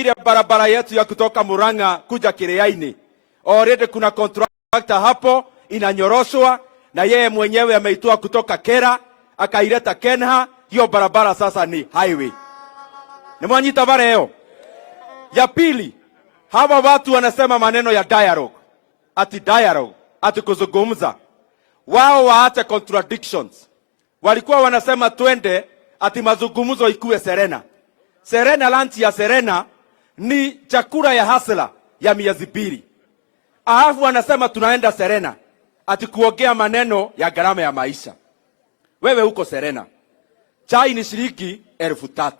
ile barabara yetu ya kutoka Murang'a kuja Kiriaini. Already kuna contractor hapo inanyoroshwa na yeye mwenyewe ameitoa kutoka Kera akaileta Kenha. Hiyo barabara sasa ni highway. Nimwanyita bareo. Ya pili, hawa watu wanasema maneno ya dialogue. Ati kuzungumza. Wao waache contradictions. Walikuwa wanasema twende ati mazungumzo ikuwe Serena. Serena, lunch ya Serena ni chakula ya hasla ya miezi 2. Alafu wanasema tunaenda Serena ati kuongea maneno ya gharama ya maisha. Wewe huko Serena, chai ni shilingi 3,000.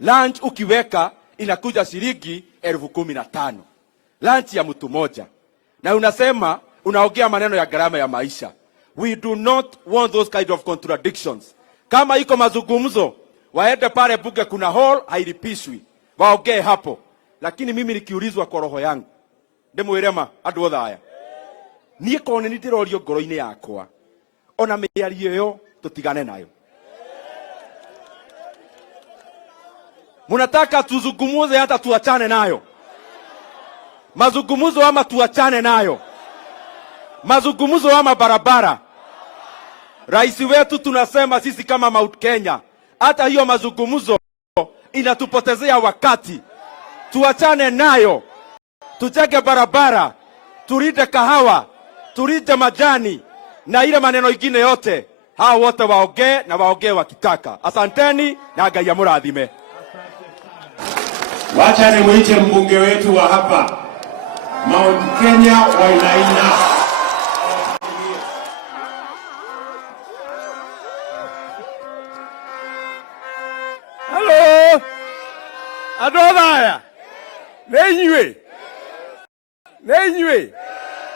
Lunch ukiweka inakuja shilingi 15,000. Lunch ya mtu moja. Na unasema unaongea maneno ya gharama ya maisha. We do not want those kind of contradictions. Kama iko mazungumzo, waende pale bunge, kuna hall hailipishwi. Waongee hapo. Lakini mimi nikiulizwa kwa roho yangu, ndemwirema andu othe aya, nie kone nitirorio ngoro-ini yakwa, ona miario yo tutigane nayo. Munataka tuzungumuze hata tuachane nayo? Mazungumuzo ama tuachane nayo? Mazungumuzo ama barabara? Rais wetu tunasema sisi kama Mount Kenya, hata hiyo mazungumuzo inatupotezea wakati. Tuachane nayo, tujenge barabara, turinde kahawa, turinde majani na ile maneno ingine yote. Hao wote waongee na waongee wakitaka. Asanteni na Ngai amurathime. Wacha nimuite mbunge wetu wa hapa Mount Kenya Wainaina. Hello. Adodaya. Nenywe.